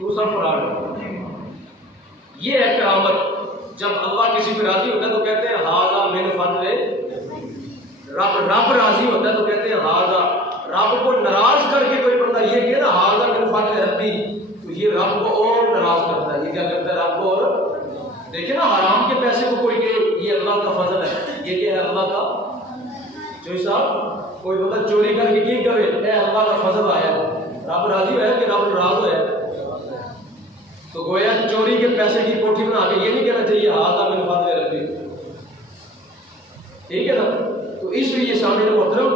دوسرا فرار یہ ہے کرامت. جب اللہ کسی پہ راضی ہوتا ہے تو کہتے ہیں ہاذا من فضل رب. رب راضی ہوتا ہے تو کہتے ہیں ہاذا. رب کو ناراض کر کے کوئی بندہ یہ کہے نا ہاذا من فضل ربی، تو یہ رب کو اور ناراض کرتا ہے. یہ کیا کرتا ہے؟ رب کو اور دیکھیں نا، حرام کے پیسے کو کوئی کہ یہ اللہ کا فضل ہے، یہ کیا ہے؟ اللہ کا. جو صاحب کوئی بندہ چوری کر کے کی کرے اے اللہ کا فضل آیا، رب راضی ہے کہ رب ناراض ہے؟ تو گویا چوری کے پیسے کی کوٹھی بنا کے یہ نہیں کہنا چاہیے ہاذا من فضل ربی. ٹھیک ہے نا؟ تو اس لیے سامعین محترم،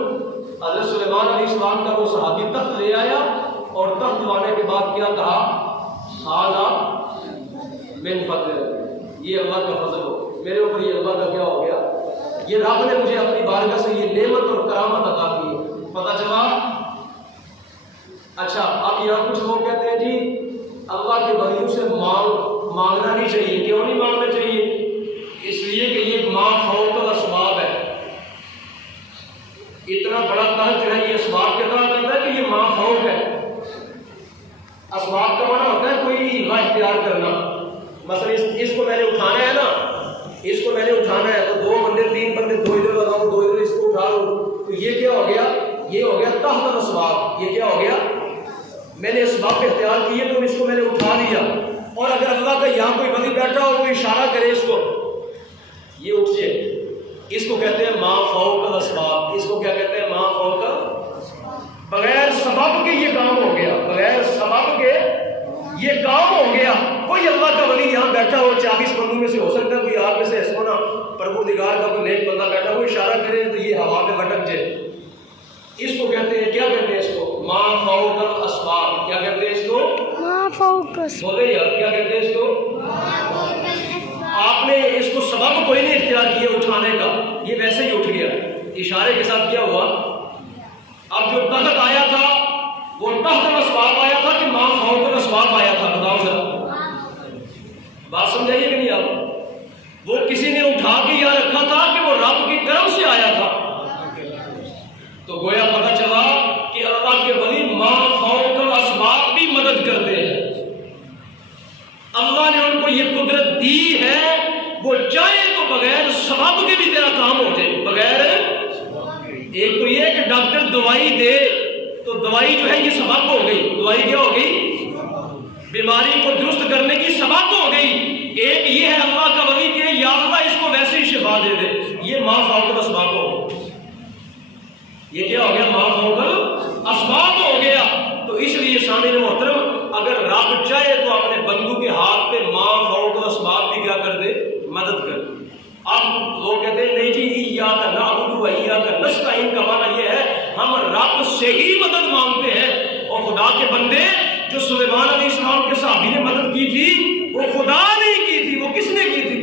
حضرت سلیمان علیہ السلام کا وہ صحابی تخت لے آیا اور تخت لانے کے بعد کیا کہا؟ ہاذا من فضل ربی، یہ اللہ کا فضل ہو میرے اوپر، یہ اللہ کا کیا ہو گیا؟ یہ رب نے مجھے اپنی بارگاہ سے یہ نعمت اور کرامت عطا کی ہے. پتہ چلا؟ اچھا اب یہاں کچھ لوگ کہتے ہیں جی اللہ کے ولیوں سے مانگنا نہیں چاہیے. کیوں نہیں مانگنا چاہیے؟ اس لیے کہ یہ ما فوق الاسباب ہے. اتنا بڑا تحت جو ہے یہ اسباب کے طرح کرتا ہے کہ یہ ما فوق ہے. اسباب کا معنی ہوتا ہے کوئی راہ اختیار کرنا. مثلا اس کو میں نے اٹھانا ہے نا، اس کو میں نے اٹھانا ہے تو دو بندے تین بندے دو ادھر لگاؤ دو ادھر اس کو اٹھا لو، تو یہ کیا ہو گیا؟ یہ ہو گیا تحت الاسباب. یہ کیا ہو گیا؟ میں نے اسباب اختیار کیے تو اس کو میں نے اٹھا لیا. اور اگر اللہ کا یہاں کوئی ولی بیٹھا ہو کوئی اشارہ کرے اس کو یہ اٹھ جائے، اس کو کہتے ہیں ما فوق الاسباب. اس کو کیا کہتے ہیں؟ ما فوق. بغیر سبب کے یہ کام ہو گیا، بغیر سبب کے یہ کام ہو گیا. کوئی اللہ کا ولی یہاں بیٹھا ہو 40 بندوں میں سے ہو سکتا ہے کوئی آپ میں سے ایسا نا پروردگار کا کوئی نیک بندہ بیٹھا ہو اشارہ کرے تو یہ ہوا پہ لٹک جائے. اس کو کہتے ہیں کیا کہتے ہیں؟ اس کو ما فوق الاسباب. کیا کہتے ہیں اس کو؟ ما فوق. بولے یار کیا کہتے ہیں اس کو؟ آپ نے اس کو سبب کوئی نہیں اختیار کیا اٹھانے کا، یہ ویسے ہی اٹھ گیا. اشارے کے ساتھ کیا ہوا؟ اب جو تحت آیا تھا وہ تحت الاسباب آیا تھا کہ ما فوق الاسباب آیا تھا؟ بتاؤ ذرا، بات سمجھائیے کہ نہیں آپ؟ وہ کسی نے اٹھا کے یہاں رکھا تھا کہ وہ رب کی طرف سے آیا تھا. تو گویا پتہ چلا کہ اللہ کے ولی ما فوق الاسباب بھی مدد کرتے ہیں. اللہ نے ان کو یہ قدرت دی ہے، وہ چاہے تو بغیر سبب کے بھی تیرا کام ہو جائے. بغیر ایک تو یہ ہے کہ ڈاکٹر دوائی دے تو دوائی جو ہے یہ سبب ہو گئی. دوائی کیا ہو گئی؟ بیماری کو درست کرنے کی سبب ہو گئی. ایک یہ ہے اللہ کا ولی کہ یا اللہ اس کو ویسے ہی شفا دے دے، یہ ما فوق الاسباب ہو. یہ کیا ہو گیا؟ ما فوق الاسباب ہو گیا. تو اس لیے سامعین محترم، اگر رب چاہے تو اپنے بندوں کے ہاتھ پہ ما فوق الاسباب بھی کیا کر دے؟ مدد کر. اب لوگ کہتے ہیں نہیں جی ایاک نعبد و ایاک نستعین کا معنی یہ ہے ہم رب سے ہی مدد مانگتے ہیں. اور خدا کے بندے جو سلیمان علیہ السلام کے صحابی نے مدد کی تھی وہ خدا نہیں کی تھی، وہ کس نے کی تھی؟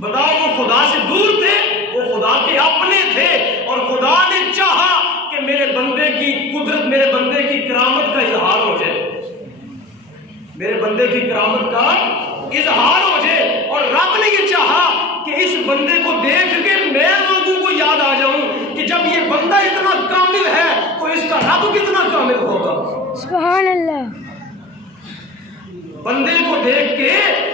بتاؤ. وہ خدا سے دور تھے، وہ خدا کے اپنے تھے، اور خدا نے چاہا کہ میرے بندے کی قدرت، میرے بندے کی کرامت کا اظہار ہو جائے، میرے بندے کی کرامت کا اظہار ہو جائے. اور رب نے یہ چاہا کہ اس بندے کو دیکھ کے میں لوگوں کو یاد آ جاؤں کہ جب یہ بندہ اتنا کامل ہے تو اس کا رب کتنا کامل ہوگا. سبحان اللہ. بندے کو دیکھ کے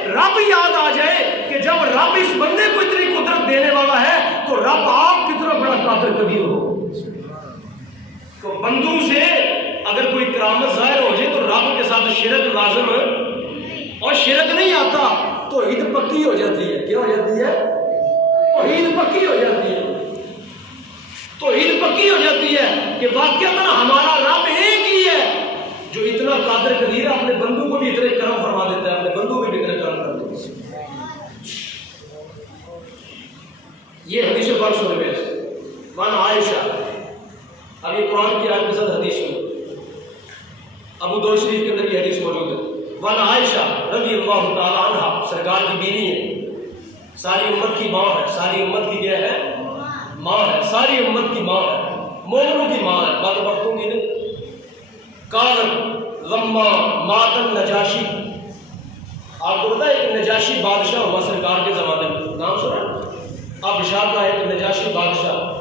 رب یاد آ جائے کہ جب رب اس بندے کو اتنی قدرت دینے والا ہے تو رب آپ کتنا بڑا قادر کبیر ہو. تو بندوں سے اگر کوئی کرامت ظاہر ہو جائے تو رب کے ساتھ شرک لازم ہے، اور شرک نہیں آتا تو عید پکی ہو جاتی ہے. کیا ہو جاتی ہے؟ توحید پکی ہو جاتی ہے. توحید پکی ہو جاتی ہے کہ واقعہ ہمارا رب ایک ہی ہے جو اتنا قادر قدیر ہے، اپنے بندوں کو بھی اتنے کرم فرما دیتا ہے، اپنے بندوں کو بھی اتنے کرم کر دیتا ہے. یہ حدیث پاک سنیں میرے سے. وان عائشہ، اب یہ قرآن کی آیت کے ساتھ حدیث میں ابو داؤد شریف کے اندر یہ حدیث موجود ہے. وان عائشہ رضی اللہ تعالی عنہا، سرکار کی بیوی ہے، ساری امت کی ماں ہے. ساری امت کی کیا ہے؟ ماں ہے. ساری امت کی ماں ہے، مومنوں کی ماں ہے، بات وقتوں کی نہیں. کانت لما مات النجاشی، آپ کو پتا ہے کہ نجاشی بادشاہ ہوا سرکار کے زمانے میں، نام سنا؟ اب اشارہ کا ہے کہ نجاشی بادشاہ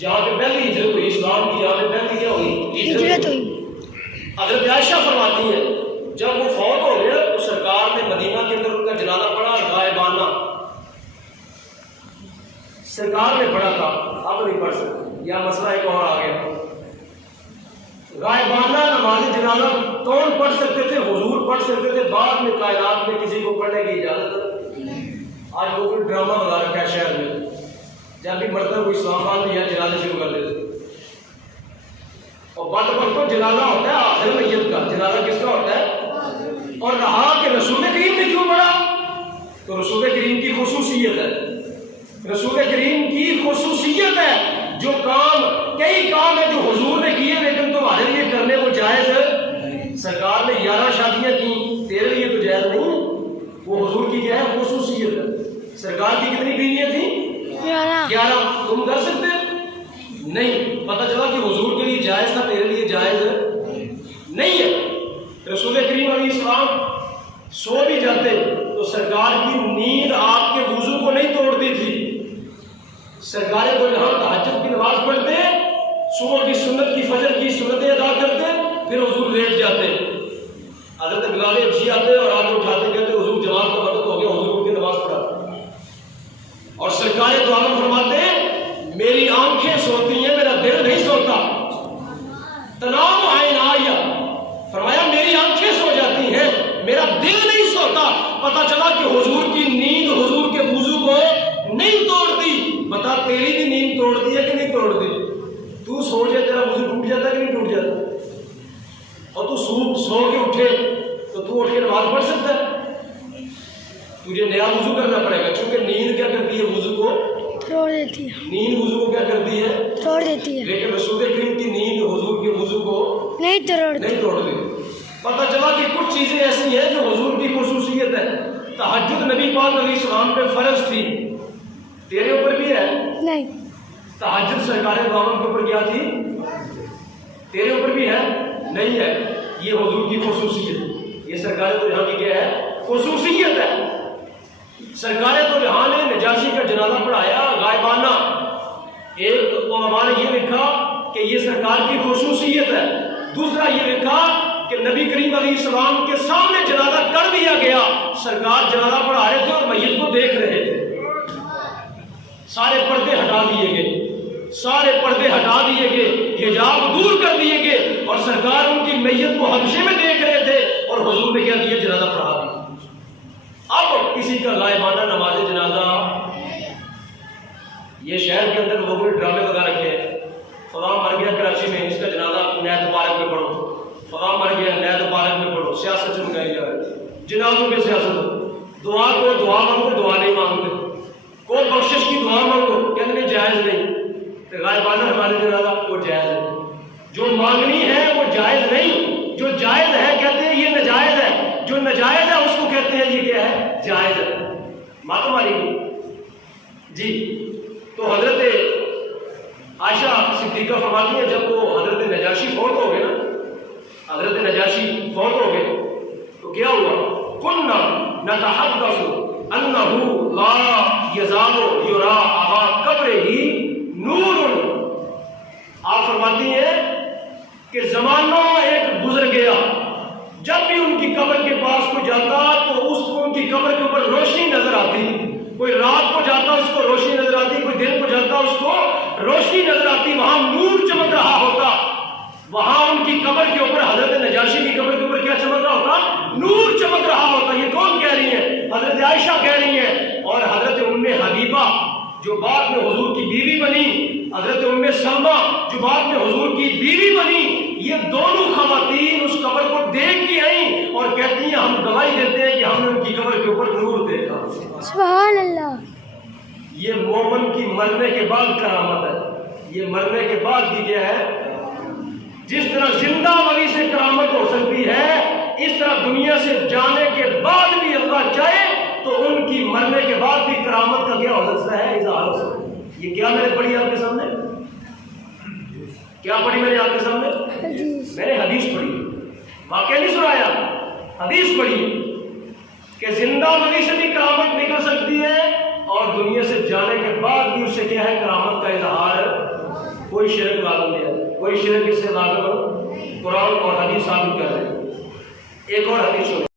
جہاں پہ پہلی ہجرت ہوئی اسلام کی، جہاں پہ پہلی کیا ہوئی؟ ہجرت ہوئی. حضرت عائشہ فرماتی ہے جب وہ فوت ہو گئے تو سرکار نے مدینہ کے اندر ان کا جنازہ پڑھا غائبانہ. سرکار نے پڑھا تھا, اب نہیں پڑھ سکتے, یا مسئلہ ایک اور آ گیا. غائبانہ نماز جنازہ کون پڑھ سکتے تھے؟ حضور پڑھ سکتے تھے. بعد میں کائنات میں کسی کو پڑھنے کی اجازت نہیں. آج وہ کوئی ڈرامہ بنا رکھا ہے شہر میں, جب بھی مرتا ہے کوئی اسلام آباد میں یا جنازے شروع کر دیتے. اور بد وقت تو جنازہ ہوتا ہے آخر میت کا. جنازہ کس کا ہوتا ہے؟ اور رہا کہ رسول کریم نے کیوں پڑھا, تو رسول کریم کی خصوصیت ہے. رسول کریم کی خصوصیت ہے جو کام, کئی کام ہے جو حضور نے کیے لیکن تمہارے لیے کرنے کو جائز ہے. سرکار نے 11 شادیاں کی, تیرے لیے تو جائز نہیں ہے. وہ حضور کی کیا ہے؟ خصوصیت ہے. سرکار کی کتنی بیویاں تھیں؟ 11. تم کر سکتے نہیں. پتہ چلا کہ حضور کے لیے جائز تھا, تیرے لیے جائز نہیں ہے. رسول کریم علیہ السلام سو بھی جاتے تو سرکار کی نیند آپ کے وضو کو نہیں توڑتی تھی. سرکار کو جہاں تہجد کی نماز پڑھتے, صبح کی سنت کی, فجر کی سنتیں ادا کرتے, پھر حضور لیٹ جاتے. حضرت بلال حبشی آتے اور آپ اٹھاتے, کہتے حضور جماعت کا وقت ہو گیا, حضور کی نماز پڑھا. اور سرکار دعا میں فرماتے میری آنکھیں سوتی ہیں, میرا دل نہیں سوتا. تنام عینایا, فرمایا میری آنکھیں سو جاتی ہیں, میرا دل نہیں سوتا. پتہ چلا کہ حضور کی نیند حضور کے وضو کو نہیں توڑتی. بتا تیری بھی نیند توڑتی ہے کہ نہیں توڑتی؟ تو سو جائے تیرا وضو ٹوٹ جاتا ہے کہ نہیں ٹوٹ جاتا؟ اور تو سو کے اٹھے تو اٹھ کے نماز پڑھ سکتا ہے؟ تجھے نیا وضو کرنا پڑے گا, کیونکہ نیند کیا کرتی ہے؟ وضو کو توڑ دیتی ہے. نیند وضو کو کیا کرتی ہے؟ توڑ دیتی ہے. لیکن رسول کریم کی نیند حضور کے وضو کو نہیں توڑتی. پتہ چلا کہ کچھ چیزیں ایسی ہیں جو حضور کی خصوصیت ہے. تہجد نبی پاک علیہ السلام پہ فرض تھی, تیرے اوپر بھی ہے نہیں. تہجد سرکار دو عالم کے اوپر کیا تھی؟ تیرے اوپر بھی ہے نہیں ہے. یہ حضور کی خصوصیت ہے, یہ سرکار دو جہاں کی کیا ہے؟ خصوصیت ہے. سرکار دو جہاں نے نجاشی کا جنازہ پڑھایا غائبانہ. ایک علماء نے یہ لکھا کہ یہ سرکار کی خصوصیت ہے. دوسرا یہ لکھا کہ نبی کریم علیہ السلام کے سامنے جنازہ کر دیا گیا. سرکار جنازہ پڑھا رہے تھے اور میت کو دیکھ رہے تھے. سارے پردے ہٹا دیے گئے, سارے پردے ہٹا دیے گئے, حجاب دور کر دیے گئے, اور سرکار ان کی میت کو حبشے میں دیکھ رہے تھے, اور حضور نے کیا کیا؟ جنازہ پڑھا دیا. اب کسی کا غائبانہ نماز جنازہ, یہ شہر کے اندر لوگوں نے ڈرامے لگا رکھے ہیں. فلاں مر گیا کراچی میں, اس کا جنازہ نیت پارک میں پڑھو. فلاں مر گیا نیت پارک میں پڑھو. سیاست چمکائی جا رہی, جنازوں میں سیاست. دعا کو دعا مانگو, دعا نہیں مانگتے. کوئی بخشش کی دعا مانگو, کہتے ہیں جائز نہیں. غائبانہ نماز جنازہ وہ جائز ہے. جو مانگنی ہے وہ جائز نہیں, جو جائز ہے کہتے ہیں یہ ناجائز ہے, جو ناجائز ہے اس کو کہتے ہیں یہ کیا ہے؟ جائز ہے. ماتم ماری جی. تو حضرت عائشہ صدیقہ فرماتی ہیں جب وہ حضرت نجاشی فوت ہو گئے نا, حضرت نجاشی فوت ہو گئے تو کیا ہوا؟ کننا نتحدث انه لا یزال یرا علی قبرہ نور. آپ فرماتی ہیں کہ زمانوں ایک گزر گیا, جب بھی ان کی قبر کے پاس کوئی جاتا تو اس کو ان کی قبر کے اوپر روشنی نظر آتی. کوئی رات کو جاتا اس کو روشنی نظر آتی, کوئی دن کو جاتا اس کو روشنی نظر آتی. وہاں نور چمک رہا ہوتا. وہاں ان کی قبر کے اوپر, حضرت نجاشی کی قبر کے اوپر کیا چمک رہا ہوتا؟ نور چمک رہا ہوتا. یہ کون کہہ رہی ہیں؟ حضرت عائشہ کہہ رہی ہیں. اور حضرت ام حبیبہ جو بعد میں حضور کی بیوی بنی, حضرت ام سلمہ جو بعد میں حضور کی بیوی بنی, یہ دونوں خواتین اس قبر کو دیکھ کے آئیں اور کہتی ہیں ہم گواہی دیتے ہیں کہ ہم نے ان کی قبر کے اوپر نور دیکھا. سبحان اللہ. یہ مومن کی مرنے کے بعد کرامت ہے. یہ مرنے کے بعد کی کیا ہے؟ جس طرح زندہ ولی سے کرامت ہو سکتی ہے, اس طرح دنیا سے جانے کے بعد بھی اللہ چاہے تو ان کی مرنے کے بعد بھی کرامت کا کیا ہو سکتا ہے؟ اظہار ہو سکتا ہے. یہ کیا میں نے پڑھی آپ کے سامنے؟ کیا پڑھی میں نے آپ کے سامنے؟ میں نے حدیث پڑھی, واقعہ نہیں سنایا, حدیث پڑھی کہ زندہ ولی سے بھی کرامت نکل سکتی ہے اور دنیا سے جانے کے بعد بھی اس سے کیا ہے؟ کرامت کا اظہار. کوئی شرک لازم نہیں ہے, کوئی شرک اس سے لازم قرآن اور حدیث ثابت کر رہے ہیں. ایک اور حدیث سنو